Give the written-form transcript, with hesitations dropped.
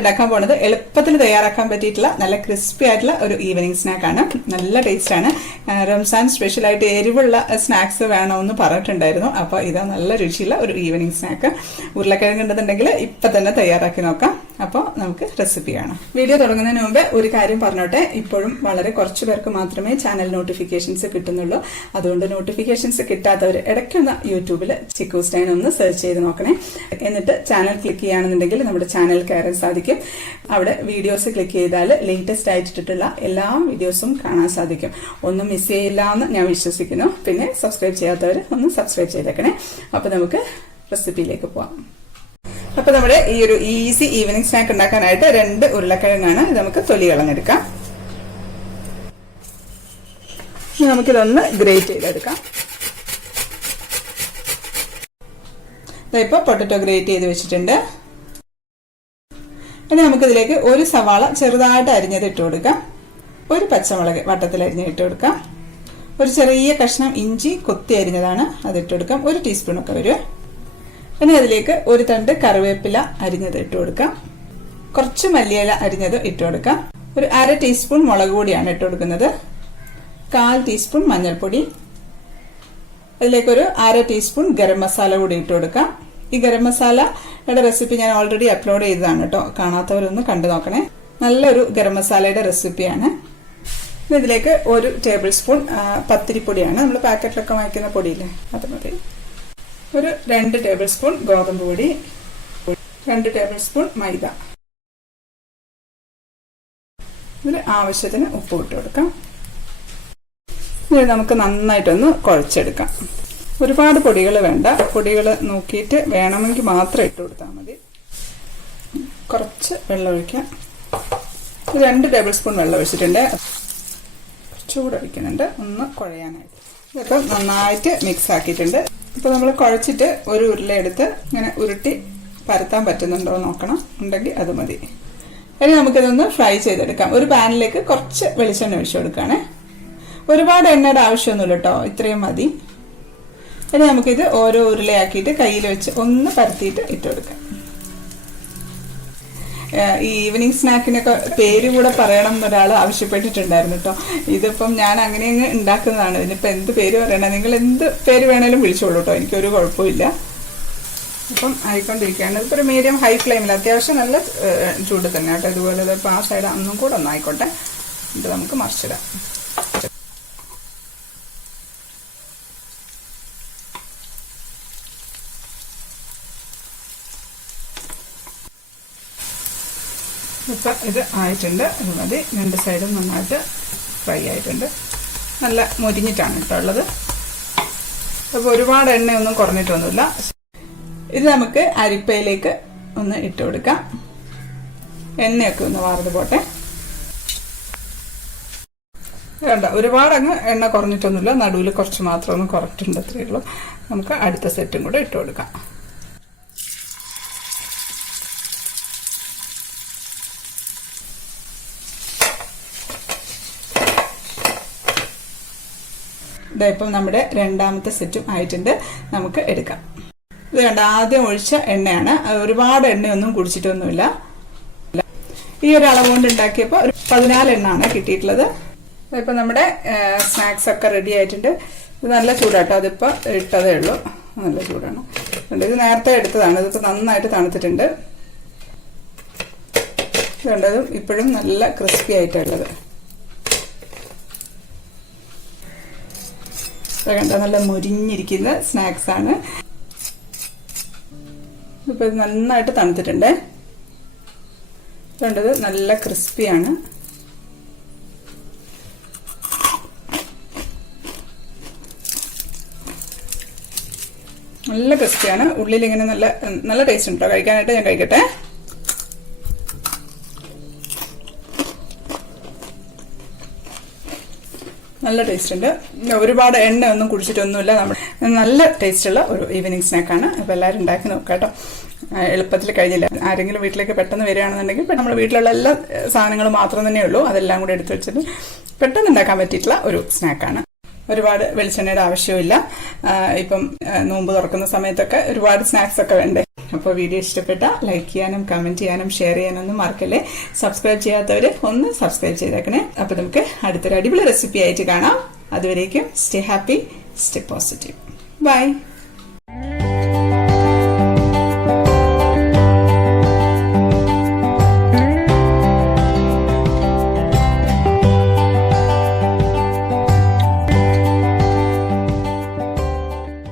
ഉണ്ടാക്കാൻ പോകുന്നത് എളുപ്പത്തിൽ തയ്യാറാക്കാൻ പറ്റിയിട്ടുള്ള നല്ല ക്രിസ്പി ആയിട്ടുള്ള ഒരു ഈവനിങ് സ്നാക്കാണ്. നല്ല ടേസ്റ്റാണ്. റംസാൻ സ്പെഷ്യലായിട്ട് എരിവുള്ള സ്നാക്സ് വേണമെന്ന് പറഞ്ഞിട്ടുണ്ടായിരുന്നു. അപ്പോൾ ഇതാ നല്ല രുചിയുള്ള ഒരു ഈവനിങ് സ്നാക്ക്. ഉരുളക്കിഴങ്ങ് ഉണ്ടെന്നുണ്ടെങ്കിൽ ഇപ്പം തന്നെ തയ്യാറാക്കി നോക്കാം. അപ്പോൾ നമുക്ക് റെസിപ്പി കാണാം. വീഡിയോ തുടങ്ങുന്നതിന് മുമ്പ് ഒരു കാര്യം പറഞ്ഞോട്ടെ. ഇപ്പോഴും വളരെ കുറച്ച് പേർക്ക് മാത്രമേ ചാനൽ നോട്ടിഫിക്കേഷൻസ് കിട്ടുന്നുള്ളൂ. അതുകൊണ്ട് നോട്ടിഫിക്കേഷൻസ് കിട്ടാത്തവർ ഇടയ്ക്കൊന്ന് യൂട്യൂബിൽ ചിക്കൂസ് ഡൈൻ ഒന്ന് സെർച്ച് ചെയ്ത് നോക്കണേ. എന്നിട്ട് ചാനൽ ക്ലിക്ക് ചെയ്യുകയാണെന്നുണ്ടെങ്കിൽ നമ്മുടെ ചാനൽ കയറാൻ സാധിക്കും. അവിടെ വീഡിയോസ് ക്ലിക്ക് ചെയ്താൽ ലേറ്റസ്റ്റ് ആയിട്ടിട്ടുള്ള എല്ലാ വീഡിയോസും കാണാൻ സാധിക്കും. ഒന്നും മിസ് ചെയ്യില്ല എന്ന് ഞാൻ വിശ്വസിക്കുന്നു. പിന്നെ സബ്സ്ക്രൈബ് ചെയ്യാത്തവർ ഒന്ന് സബ്സ്ക്രൈബ് ചെയ്തേക്കണേ. അപ്പോൾ നമുക്ക് റെസിപ്പിയിലേക്ക് പോവാം. അപ്പോൾ നമ്മുടെ ഈ ഒരു ഈസി ഈവനിങ് സ്നാക്ക് ഉണ്ടാക്കാനായിട്ട് 2 ഉരുളക്കിഴങ്ങാണ്. ഇത് നമുക്ക് തൊലി കളഞ്ഞെടുക്കാം. നമുക്കിതൊന്ന് ഗ്രേറ്റ് ചെയ്തെടുക്കാം. ഇപ്പോൾ പൊട്ടറ്റോ ഗ്രേറ്റ് ചെയ്ത് വെച്ചിട്ടുണ്ട്. ഇനി നമുക്കിതിലേക്ക് ഒരു സവാള ചെറുതായിട്ട് അരിഞ്ഞത് ഇട്ട് കൊടുക്കാം. ഒരു പച്ചമുളക് വട്ടത്തിൽ അരിഞ്ഞ് ഇട്ട് കൊടുക്കാം. ഒരു ചെറിയ കഷ്ണം ഇഞ്ചി കൊത്തി അരിഞ്ഞതാണ്, അത് ഇട്ട് കൊടുക്കാം. 1 ടീസ്പൂണൊക്കെ വരും. ഇനി അതിലേക്ക് ഒരു തണ്ട് കറിവേപ്പില അരിഞ്ഞത് ഇട്ട് കൊടുക്കാം. കുറച്ച് മല്ലിയില അരിഞ്ഞത് ഇട്ട് കൊടുക്കാം. ഒരു 1/2 ടീസ്പൂൺ മുളക് പൊടിയാണ് ഇട്ട് കൊടുക്കുന്നത്. 1/4 ടീസ്പൂൺ മഞ്ഞൾപ്പൊടി. അതിലേക്കൊരു 1/2 ടീസ്പൂൺ ഗരം മസാല കൂടി ഇട്ട് കൊടുക്കാം. ഈ ഗരം മസാലയുടെ റെസിപ്പി ഞാൻ ഓൾറെഡി അപ്ലോഡ് ചെയ്തതാണ് കേട്ടോ. കാണാത്തവരൊന്ന് കണ്ടു നോക്കണേ. നല്ലൊരു ഗരം മസാലയുടെ റെസിപ്പിയാണ്. ഇതിലേക്ക് 1 ടേബിൾ സ്പൂൺ പത്തിരിപ്പൊടിയാണ്. നമ്മൾ പാക്കറ്റിലൊക്കെ വാങ്ങിക്കുന്ന പൊടിയില്ലേ, അത് മതി. ഒരു 2 ടേബിൾ സ്പൂൺ ഗോതമ്പ് പൊടി, 2 ടേബിൾ സ്പൂൺ മൈദ. ഇതിന് ആവശ്യത്തിന് ഉപ്പ് ഇട്ട് കൊടുക്കാം. ഇത് നമുക്ക് നന്നായിട്ടൊന്ന് കുഴച്ചെടുക്കാം. ഒരുപാട് പൊടികൾ വേണ്ട. പൊടികൾ നോക്കിയിട്ട് വേണമെങ്കിൽ മാത്രം ഇട്ട് കൊടുത്താൽ മതി. കുറച്ച് വെള്ളം ഒഴിക്കാം. 2 ടേബിൾ സ്പൂൺ വെള്ളം ഒഴിച്ചിട്ടുണ്ട്. കുറച്ചുകൂടെ ഒഴിക്കുന്നുണ്ട് ഒന്ന് കുഴയാനായിട്ട്. ഇതൊക്കെ നന്നായിട്ട് മിക്സ് ആക്കിയിട്ടുണ്ട്. ഇപ്പോൾ നമ്മൾ കുഴച്ചിട്ട് ഒരു ഉരുള എടുത്ത് ഇങ്ങനെ ഉരുട്ടി പരത്താൻ പറ്റുന്നുണ്ടോ നോക്കണം. ഉണ്ടെങ്കിൽ അത് മതി. ഇനി നമുക്കിതൊന്ന് ഫ്രൈ ചെയ്തെടുക്കാം. ഒരു പാനിലേക്ക് കുറച്ച് വെളിച്ചെണ്ണ ഒഴിച്ചു കൊടുക്കുകയാണേ. ഒരുപാട് എണ്ണയുടെ ആവശ്യമൊന്നുമില്ല കേട്ടോ, ഇത്രയും മതി. ഇനി നമുക്കിത് ഓരോ ഉരുളയാക്കിയിട്ട് കയ്യിൽ വെച്ച് ഒന്ന് പരത്തിയിട്ട് ഇട്ട് കൊടുക്കാം. ഈ ഈവനിങ് സ്നാക്കിനൊക്കെ പേര് കൂടെ പറയണം എന്നൊരാൾ ആവശ്യപ്പെട്ടിട്ടുണ്ടായിരുന്നു കേട്ടോ. ഇതിപ്പം ഞാൻ അങ്ങനെ അങ്ങ് ഉണ്ടാക്കുന്നതാണ്. ഇതിനിപ്പോൾ എന്ത് പേര് പറയണം, നിങ്ങൾ എന്ത് പേര് വേണേലും വിളിച്ചോളൂ കേട്ടോ, എനിക്കൊരു കുഴപ്പമില്ല. അപ്പം ആയിക്കൊണ്ടിരിക്കുകയാണ്. ഇപ്പോൾ ഒരു മീഡിയം ഹൈ ഫ്ലെയിമിൽ അത്യാവശ്യം നല്ല ചൂട് തന്നെ കേട്ടോ. ഇതുപോലെ ഇപ്പോൾ ആ സൈഡ് ഒന്നും കൂടെ ഒന്നായിക്കോട്ടെ. ഇത് നമുക്ക് മറിച്ചിടാം. ഇപ്പം ഇത് ആയിട്ടുണ്ട്. ഇത് മതി. 2 സൈഡും നന്നായിട്ട് ഫ്രൈ ആയിട്ടുണ്ട്. നല്ല മുരിഞ്ഞിട്ടാണ് കേട്ടോ ഉള്ളത്. അപ്പോൾ ഒരുപാട് എണ്ണയൊന്നും കുറഞ്ഞിട്ടൊന്നുമില്ല. ഇത് നമുക്ക് അരിപ്പയിലേക്ക് ഒന്ന് ഇട്ട് കൊടുക്കാം. എണ്ണയൊക്കെ ഒന്ന് വാർന്ന് പോട്ടെ. വേണ്ട, ഒരുപാട് അങ്ങ് എണ്ണ കുറഞ്ഞിട്ടൊന്നുമില്ല. നടുവിൽ കുറച്ച് മാത്രം ഒന്ന് കുറച്ചിട്ടുണ്ട്, അത്രയേ ഉള്ളൂ. നമുക്ക് അടുത്ത സെറ്റും കൂടെ ഇട്ട് കൊടുക്കാം. ഇപ്പം നമ്മുടെ രണ്ടാമത്തെ സെറ്റും ആയിട്ടുണ്ട്. നമുക്ക് എടുക്കാം. ഇത് കണ്ട, ആദ്യം ഒഴിച്ച എണ്ണയാണ്. ഒരുപാട് എണ്ണയൊന്നും കുടിച്ചിട്ടൊന്നുമില്ല. ഈ ഒരു അളവ് കൊണ്ട് ഉണ്ടാക്കിയപ്പോൾ ഒരു 14 എണ്ണയാണ് കിട്ടിയിട്ടുള്ളത്. ഇപ്പം നമ്മുടെ സ്നാക്സ് ഒക്കെ റെഡി ആയിട്ടുണ്ട്. ഇത് നല്ല ചൂടാട്ടോ. അതിപ്പോൾ ഇട്ടതേ ഉള്ളൂ. നല്ല ചൂടാണ്. ഇത് നേരത്തെ എടുത്തതാണ്. ഇതിപ്പോൾ നന്നായിട്ട് തണുത്തിട്ടുണ്ട്. ഇതുണ്ടതും ഇപ്പോഴും നല്ല ക്രിസ്പി ആയിട്ടുള്ളത്. കണ്ട, നല്ല മുരിഞ്ഞിരിക്കുന്ന സ്നാക്സ് ആണ്. ഇപ്പൊ ഇത് നന്നായിട്ട് തണുത്തിട്ടുണ്ട്. കണ്ടത് നല്ല ക്രിസ്പിയാണ്. നല്ല ക്രിസ്പിയാണ്. ഉള്ളിൽ ഇങ്ങനെ നല്ല നല്ല ടേസ്റ്റ് ഉണ്ടോ കഴിക്കാനായിട്ട്. ഞാൻ കഴിക്കട്ടെ. നല്ല ടേസ്റ്റ് ഉണ്ട്. ഒരുപാട് എണ്ണ ഒന്നും കുടിച്ചിട്ടൊന്നുമില്ല. നമ്മൾ നല്ല ടേസ്റ്റുള്ള ഒരു ഈവനിങ് സ്നാക്കാണ്. അപ്പോൾ എല്ലാവരും ഉണ്ടാക്കി നോക്കാം കേട്ടോ. എളുപ്പത്തിൽ കഴിഞ്ഞില്ല. ആരെങ്കിലും വീട്ടിലേക്ക് പെട്ടെന്ന് വരികയാണെന്നുണ്ടെങ്കിൽ നമ്മുടെ വീട്ടിലുള്ള എല്ലാ സാധനങ്ങളും മാത്രം തന്നെ ഉള്ളൂ. അതെല്ലാം കൂടെ എടുത്ത് വെച്ചിട്ട് പെട്ടെന്ന് ഉണ്ടാക്കാൻ പറ്റിയിട്ടുള്ള ഒരു സ്നാക്കാണ്. ഒരുപാട് വെളിച്ചെണ്ണയുടെ ആവശ്യമില്ല. ഇപ്പം നോമ്പ് തുറക്കുന്ന സമയത്തൊക്കെ ഒരുപാട് സ്നാക്സ് ഒക്കെ വേണ്ടേ. അപ്പോൾ വീഡിയോ ഇഷ്ടപ്പെട്ട ലൈക്ക് ചെയ്യാനും കമന്റ് ചെയ്യാനും ഷെയർ ചെയ്യാനൊന്നും മറക്കല്ലേ. സബ്സ്ക്രൈബ് ചെയ്യാത്തവർ ഒന്ന് സബ്സ്ക്രൈബ് ചെയ്തേക്കണേ. അപ്പോൾ നമുക്ക് അടുത്തൊരു അടിപൊളി റെസിപ്പി ആയിട്ട് കാണാം. അതുവരേക്കും stay happy, stay positive. By.